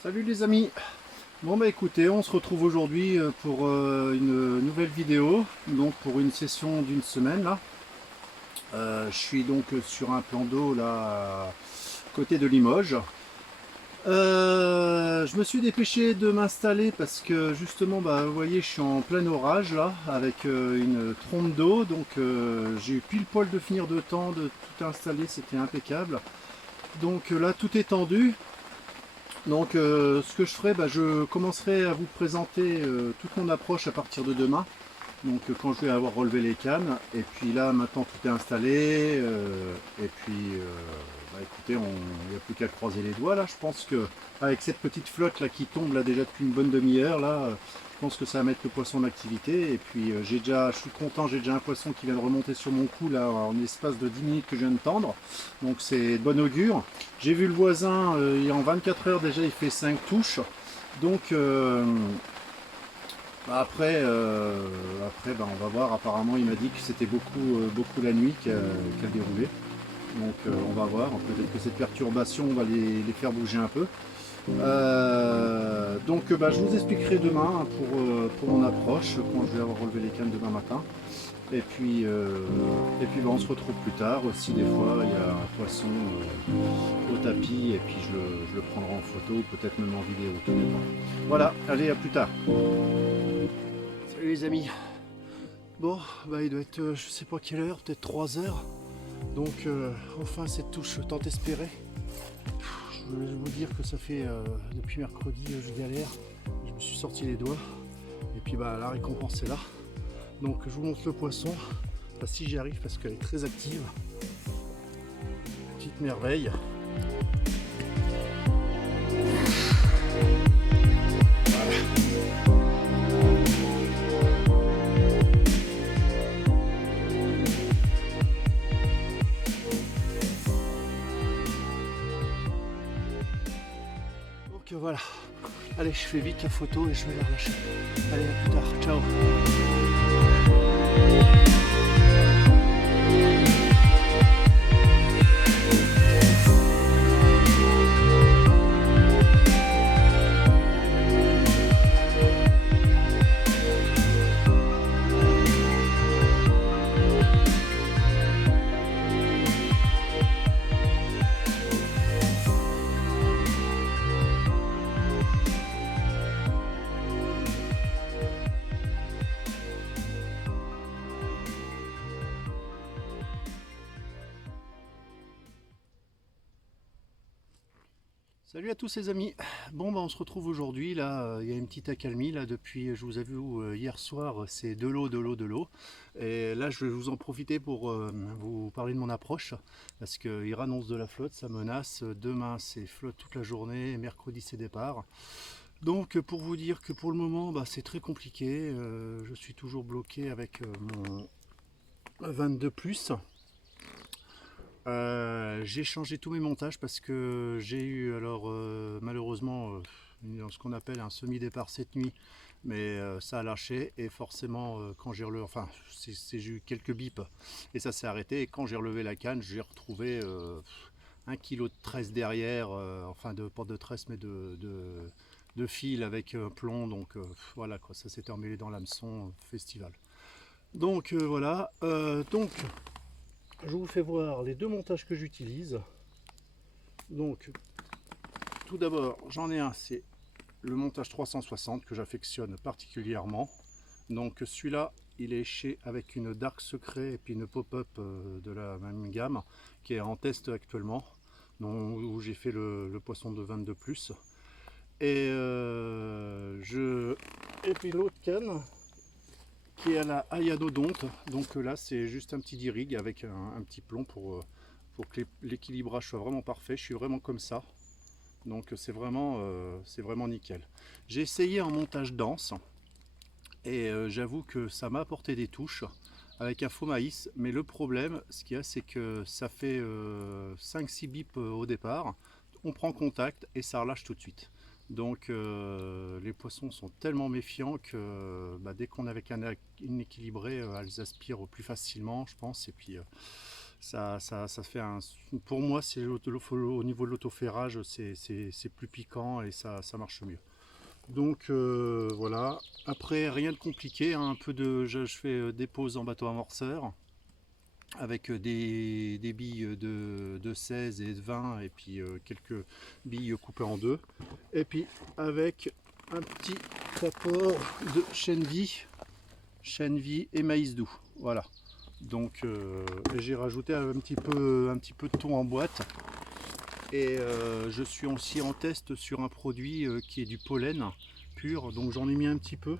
Salut les amis. Bon bah écoutez, on se retrouve aujourd'hui pour une nouvelle vidéo, donc pour une session d'une semaine là. Je suis donc sur un plan d'eau là, à côté de Limoges. Je me suis dépêché de m'installer parce que justement, bah, vous voyez, je suis en plein orage là, avec une trompe d'eau, donc j'ai eu pile poil de finir de temps de tout installer, c'était impeccable. Donc là, tout est tendu. Donc ce que je ferai, bah, je commencerai à vous présenter toute mon approche à partir de demain. Donc quand je vais avoir relevé les cannes, et puis là maintenant tout est installé, et puis bah, écoutez, il n'y a plus qu'à croiser les doigts là. Je pense que avec cette petite flotte là qui tombe là déjà depuis une bonne demi-heure là, je pense que ça va mettre le poisson en activité. Et puis je suis content, j'ai déjà un poisson qui vient de remonter sur mon cou là en espace de 10 minutes que je viens de tendre. Donc c'est de bon augure. J'ai vu le voisin, en 24 heures déjà il fait 5 touches. Donc après bah, on va voir. Apparemment, il m'a dit que c'était beaucoup la nuit qu'elle déroulait. Donc, on va voir. Peut-être que cette perturbation va les faire bouger un peu. Donc, bah, je vous expliquerai demain hein, pour mon approche quand je vais avoir relevé les cannes demain matin. Et puis bah, on se retrouve plus tard. Si des fois il y a un poisson au tapis, et puis je le prendrai en photo, peut-être même en vidéo, tout dépend. Voilà, allez, à plus tard. Salut les amis. Bon, bah il doit être, je sais pas quelle heure, peut-être 3 heures. Donc enfin cette touche tant espérée. Je voulais vous dire que ça fait depuis mercredi je galère. Je me suis sorti les doigts. Et puis bah la récompense est là. Donc je vous montre le poisson. Enfin, si j'y arrive parce qu'elle est très active. Petite merveille. Donc voilà. Allez, je fais vite la photo et je vais la relâcher. Allez, à plus tard. Ciao. Salut à tous les amis. Bon bah on se retrouve aujourd'hui là, il y a une petite accalmie là depuis, je vous ai vu hier soir, c'est de l'eau, de l'eau, de l'eau. Et là je vais vous en profiter pour vous parler de mon approche parce qu'il annonce de la flotte, ça menace. Demain c'est flotte toute la journée, et mercredi c'est départ. Donc pour vous dire que pour le moment bah, c'est très compliqué, je suis toujours bloqué avec mon 22 plus. J'ai changé tous mes montages parce que j'ai eu alors malheureusement ce qu'on appelle un semi-départ cette nuit, mais ça a lâché et forcément quand j'ai relevé, enfin j'ai eu quelques bips et ça s'est arrêté, et quand j'ai relevé la canne j'ai retrouvé 1,13 kg derrière, enfin pas de tresse mais de fil avec plomb, donc voilà quoi, ça s'est emmêlé dans l'hameçon festival. Donc voilà, donc je vous fais voir les deux montages que j'utilise. Donc tout d'abord j'en ai un, c'est le montage 360 que j'affectionne particulièrement. Donc celui-là il est chez avec une Dark Secret et puis une pop-up de la même gamme qui est en test actuellement, où j'ai fait le poisson de 22 plus. Et et puis l'autre canne qui est à la Ayadodonte. Donc là c'est juste un petit dirig avec un petit plomb pour que l'équilibrage soit vraiment parfait. Je suis vraiment comme ça. Donc c'est vraiment nickel. J'ai essayé en montage dense et j'avoue que ça m'a apporté des touches avec un faux maïs, mais le problème ce qu'il y a c'est que ça fait 5-6 bips au départ, on prend contact et ça relâche tout de suite. Donc les poissons sont tellement méfiants que bah, dès qu'on est avec un inéquilibré, elles aspirent plus facilement je pense, et puis Ça fait un... Pour moi, c'est au niveau de l'autoferrage, c'est plus piquant et ça marche mieux. Donc voilà. Après, rien de compliqué, hein, je fais des pauses en bateau amorceur avec des billes de 16 et de 20 et puis quelques billes coupées en deux. Et puis avec un petit apport de chêne vie et maïs doux. Voilà. Donc j'ai rajouté un petit peu de thon en boîte. Et je suis aussi en test sur un produit qui est du pollen pur, donc j'en ai mis un petit peu.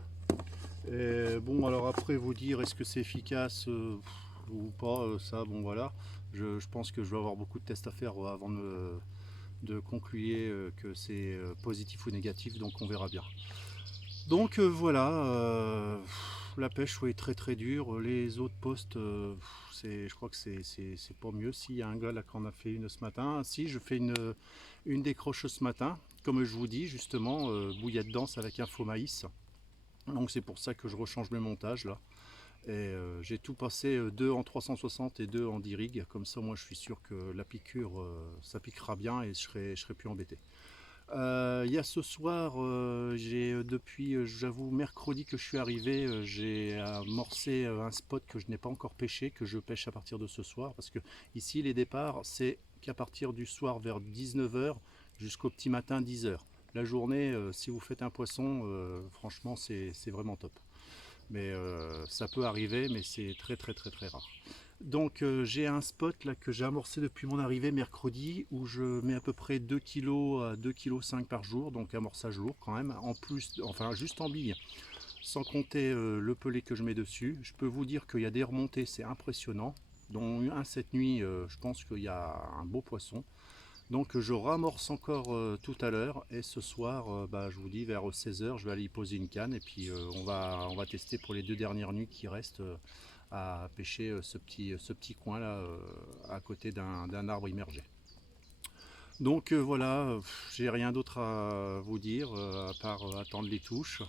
Et bon, alors après vous dire est-ce que c'est efficace ou pas, ça bon voilà. Je pense que je vais avoir beaucoup de tests à faire avant de conclure que c'est positif ou négatif, donc on verra bien. Donc voilà, la pêche est très très dure. Les autres postes, je crois que c'est pas mieux. S'il y a un gars là qui en a fait une ce matin, si je fais une décroche ce matin, comme je vous dis justement, bouillette dense avec un faux maïs. Donc c'est pour ça que je rechange mes montages là. Et j'ai tout passé, deux en 360 et deux en 10 rig. Comme ça moi je suis sûr que la piqûre, ça piquera bien et je serai plus embêté. Il y a ce soir, j'ai depuis, j'avoue, mercredi que je suis arrivé, j'ai amorcé un spot que je n'ai pas encore pêché, que je pêche à partir de ce soir, parce que ici les départs, c'est qu'à partir du soir vers 19 h jusqu'au petit matin 10 h. La journée, si vous faites un poisson, franchement, c'est vraiment top. Mais ça peut arriver, mais c'est très très très très rare. Donc j'ai un spot là que j'ai amorcé depuis mon arrivée mercredi où je mets à peu près 2 kg à 2,5 kg par jour, donc amorçage lourd quand même, en plus, enfin juste en bille, sans compter le pelé que je mets dessus. Je peux vous dire qu'il y a des remontées, c'est impressionnant, dont un cette nuit, je pense qu'il y a un beau poisson. Donc je ramorce encore tout à l'heure et ce soir, je vous dis vers 16 h, je vais aller y poser une canne et puis on va tester pour les 2 dernières nuits qui restent à pêcher ce petit coin là à côté d'un arbre immergé. Donc voilà, j'ai rien d'autre à vous dire à part attendre les touches,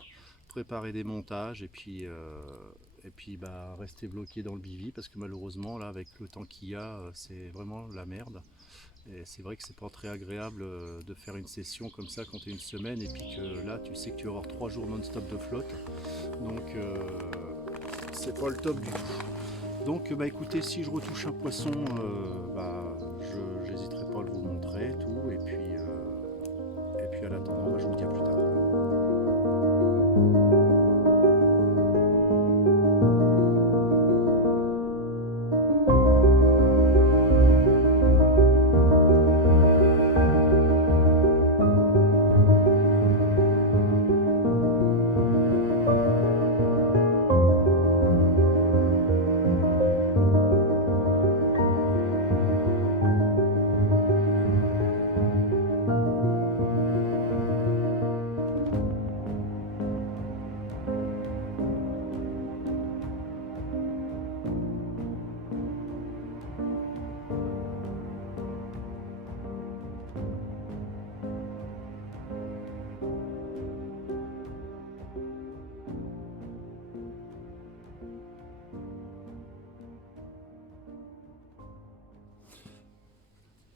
préparer des montages et puis rester bloqué dans le bivy parce que malheureusement là avec le temps qu'il y a c'est vraiment la merde. Et c'est vrai que c'est pas très agréable de faire une session comme ça quand tu es une semaine et puis que là tu sais que tu vas avoir 3 jours non-stop de flotte. Donc c'est pas le top du tout. Donc écoutez, si je retouche un poisson, je n'hésiterai pas à vous montrer tout. Et puis à l'attendant, je vous dis à plus tard.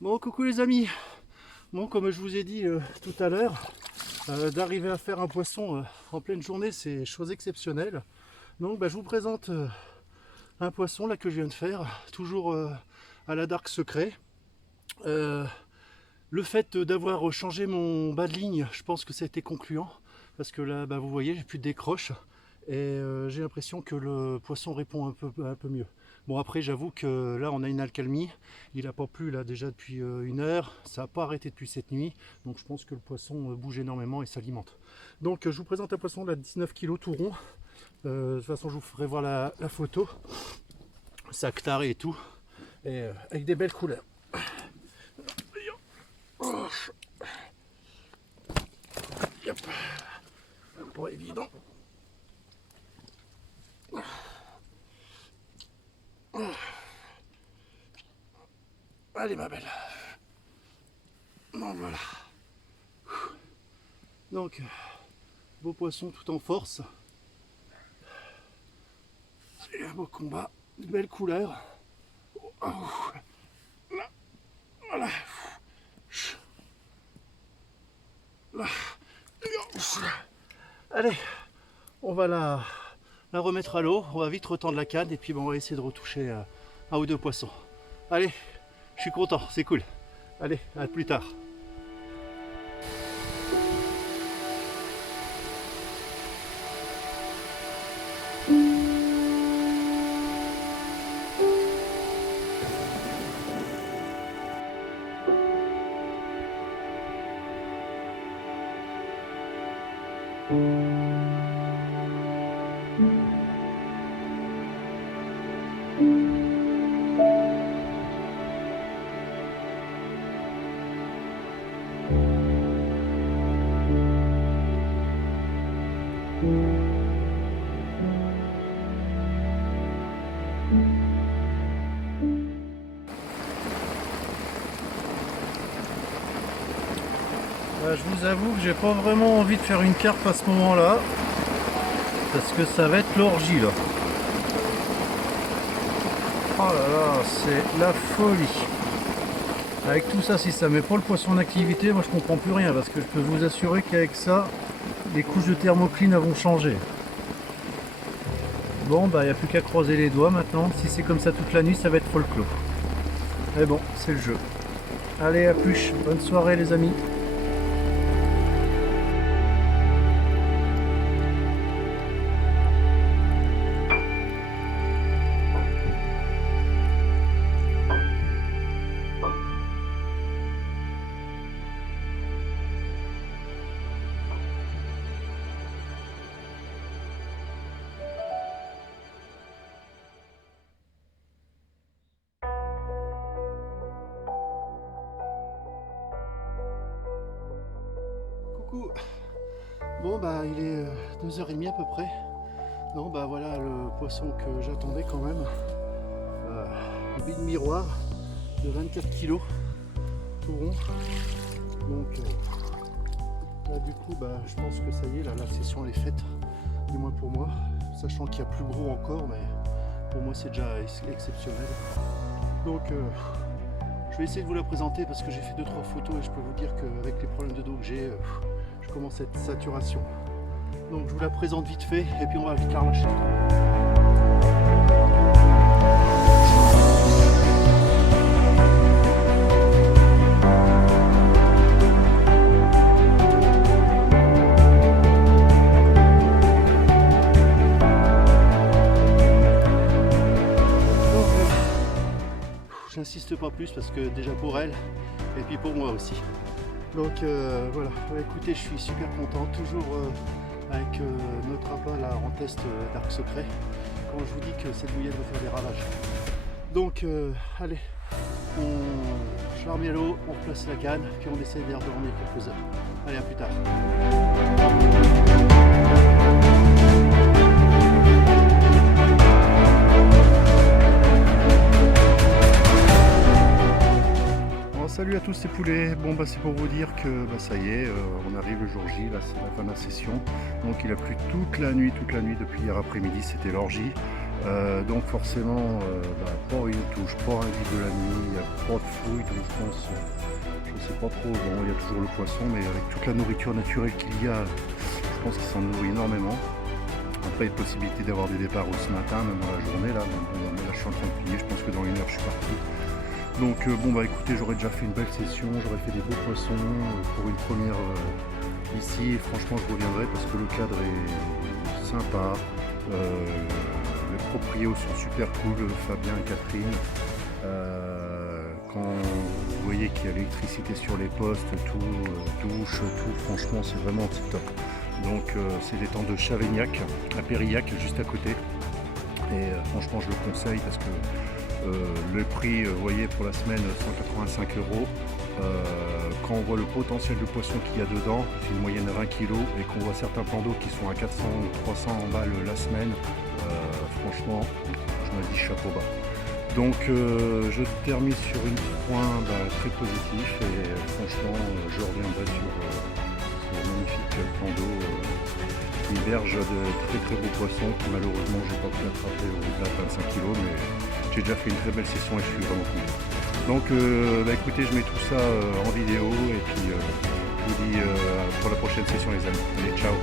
Bon, coucou les amis. Bon, comme je vous ai dit tout à l'heure, d'arriver à faire un poisson en pleine journée, c'est chose exceptionnelle. Donc, je vous présente un poisson là que je viens de faire, toujours à la Dark Secret. Le fait d'avoir changé mon bas de ligne, je pense que ça a été concluant, parce que là, vous voyez, j'ai plus de décroche et j'ai l'impression que le poisson répond un peu mieux. Bon, après j'avoue que là on a une accalmie, il n'a pas plu là déjà depuis 1 heure, ça n'a pas arrêté depuis cette nuit, donc je pense que le poisson bouge énormément et s'alimente. Donc je vous présente un poisson de 19 kg tout rond. De toute façon je vous ferai voir la photo, sac taré et tout, et avec des belles couleurs. Yep. Pas évident. Allez ma belle. Donc voilà. Donc, beau poisson tout en force. Et un beau combat, de belles couleurs. Voilà. Là. Allez, on va la remettre à l'eau, on va vite retendre la canne et puis bon, on va essayer de retoucher un ou deux poissons. Allez, je suis content, c'est cool. Allez, à plus tard. Je vous avoue que j'ai pas vraiment envie de faire une carpe à ce moment-là, parce que ça va être l'orgie là. Oh là là, c'est la folie. Avec tout ça, si ça met pas le poisson en activité, moi je comprends plus rien, parce que je peux vous assurer qu'avec ça, les couches de thermocline vont changer. Bon, bah il n'y a plus qu'à croiser les doigts maintenant. Si c'est comme ça toute la nuit, ça va être folklore. Mais bon, c'est le jeu. Allez, à plus, bonne soirée les amis. Bon bah il est 2h30 à peu près. Non bah voilà le poisson que j'attendais quand même. Un bide miroir de 24 kg tout rond. Donc là du coup bah je pense que ça y est, là la session elle est faite, du moins pour moi, sachant qu'il y a plus gros encore, mais pour moi c'est déjà exceptionnel. Donc je vais essayer de vous la présenter parce que j'ai fait 2-3 photos et je peux vous dire qu'avec les problèmes de dos que j'ai, je commence à être saturation. Donc je vous la présente vite fait et puis on va vite la relâcher. J'insiste pas plus parce que déjà pour elle et puis pour moi aussi. Donc voilà, écoutez, je suis super content, toujours avec notre appât là en test d'Arc Secret, quand je vous dis que cette bouillette va faire des ravages. Donc allez, je la remets à l'eau, on replace la canne, puis on essaie d'y redormir quelques heures. Allez, à plus tard. Salut à tous ces poulets, bon bah c'est pour vous dire que bah, ça y est, on arrive le jour J, là c'est la fin de la session. Donc il a plu toute la nuit depuis hier après-midi, c'était l'orgie. Donc forcément, pas une touche, pas un vide de la nuit, il n'y a pas de fouille, donc je pense, je sais pas trop, bon il y a toujours le poisson, mais avec toute la nourriture naturelle qu'il y a, je pense qu'il s'en nourrit énormément. Après il y a possibilité d'avoir des départs ce matin, même dans la journée, là, donc, là je suis en train de plier, je pense que dans 1 heure je suis parti. Donc bon bah écoutez, j'aurais déjà fait une belle session, j'aurais fait des beaux poissons pour une première ici, et franchement je reviendrai parce que le cadre est sympa, les proprios sont super cool, Fabien et Catherine, quand vous voyez qu'il y a l'électricité sur les postes, tout, douche, tout, franchement c'est vraiment tip top. Donc c'est des temps de Chavignac, à Périllac, juste à côté, et franchement je le conseille parce que le prix, vous voyez, pour la semaine, 185 €. Quand on voit le potentiel de poisson qu'il y a dedans, c'est une moyenne à 20 kg, et qu'on voit certains plans d'eau qui sont à 400 ou 300 balles la semaine, franchement, je me dis chapeau bas. Donc je termine sur un point très positif, et franchement, je reviendrai sur ce magnifique plan d'eau qui héberge de très beaux poissons que malheureusement j'ai pas pu attraper au-delà de 25 kg, mais j'ai déjà fait une très belle session et je suis vraiment content. Donc écoutez, je mets tout ça en vidéo et puis je vous dis pour la prochaine session les amis. Allez, ciao.